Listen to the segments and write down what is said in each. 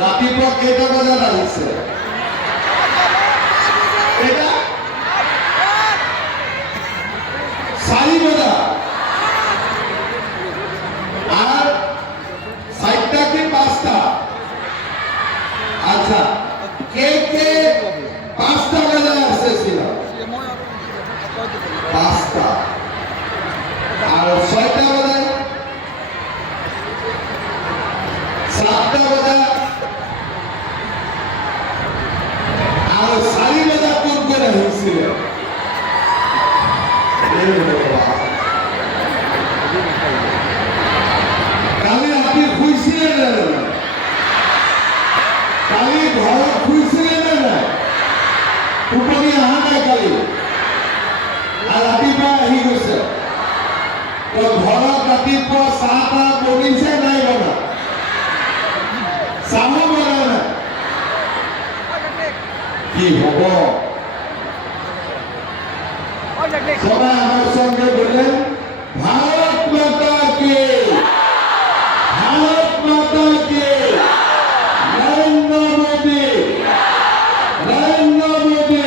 ৰাতিপুৱা কেইটা বজাত আহিছে? কেইটা? 4 বজাত। আর 4টা কি 5টা? আচ্ছা, কে 5টা বাজায় আসছিল? 5টা। আর 6টা বাজায়? 7টা বাজায়? আর 4 বাজায় কোন করে হয়েছিল? কালি আপনি খুঁজছিলেন না? কালি ঘৰত খুঁজছিলেন না? টোপনি অহা নাই কালি? আর রাতিপুৱা আহি গৈছে। তো ঘৰত ৰাতিপুৱা চাহ তাহ বনিছে নাই বনা? চাহো বনা নাই? কি হব? সবাই আমার সঙ্গে বললেন ভারত মাতা কি, ভারত মাতা কি, নরেন্দ্র মোদী, নরেন্দ্র মোদী।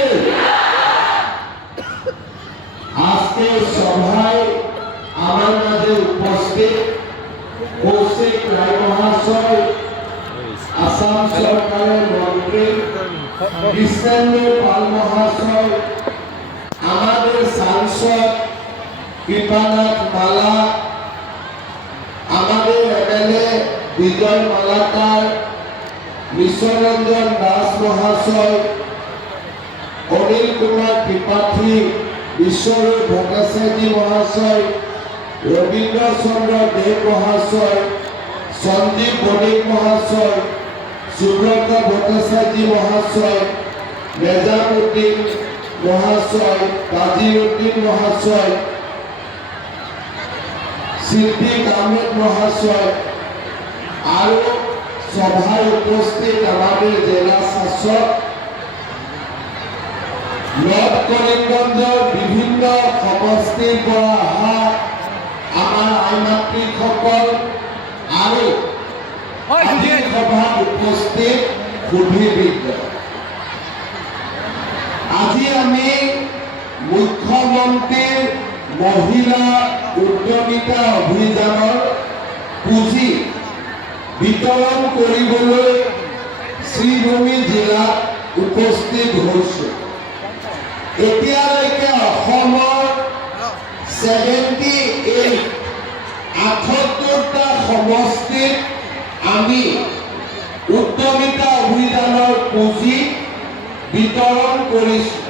আজকে সভায় আমার মাঝে উপস্থিত কৌশিক রায় মহাশয়, আসাম সরকারের মন্ত্রী কৃষ্ণেন্দু পাল মহাশয়, আমাদের সাংসদ কৃপানাথ মালা, আমাদের এমএলএ বিজয় মালাকার, বিশ্বরঞ্জন দাস মহাশয়, অনিল কুমার ত্রিপাঠী, বিশ্বরূপ ভট্টাচার্য মহাশয়, রবীন্দ্র চন্দ্র দেব মহাশয়, সঞ্জীব বণিক মহাশয়, সুব্রত ভট্টাচার্য মহাশয়, মেজামুদ্দিন মহাশয়, কাজীউদ্দিন মহাশয়, সিদ্দিক আহমেদ মহাশয়, আৰু সভায় উপস্থিত আমাদের জেলা শাসক, নর্থ করিমগঞ্জের বিভিন্ন সমষ্টির পৰা অহা আমাৰ আইমাতৃসকল আৰু আজিৰ সভাত উপস্থিত সুধীবৃন্দ, আজি আমি মুখ্যমন্ত্রীর মহিলা উদ্যমিতা অভিযানৰ পুঁজি বিতৰণ কৰিবলৈ শ্ৰীভূমি জিলাত উপস্থিত হৈছোঁ। এতিয়ালৈকে অসমৰ 78টা সমষ্টিত আমি উদ্যমিতা অভিযানৰ পুঁজি বিতৰণ কৰিছোঁ।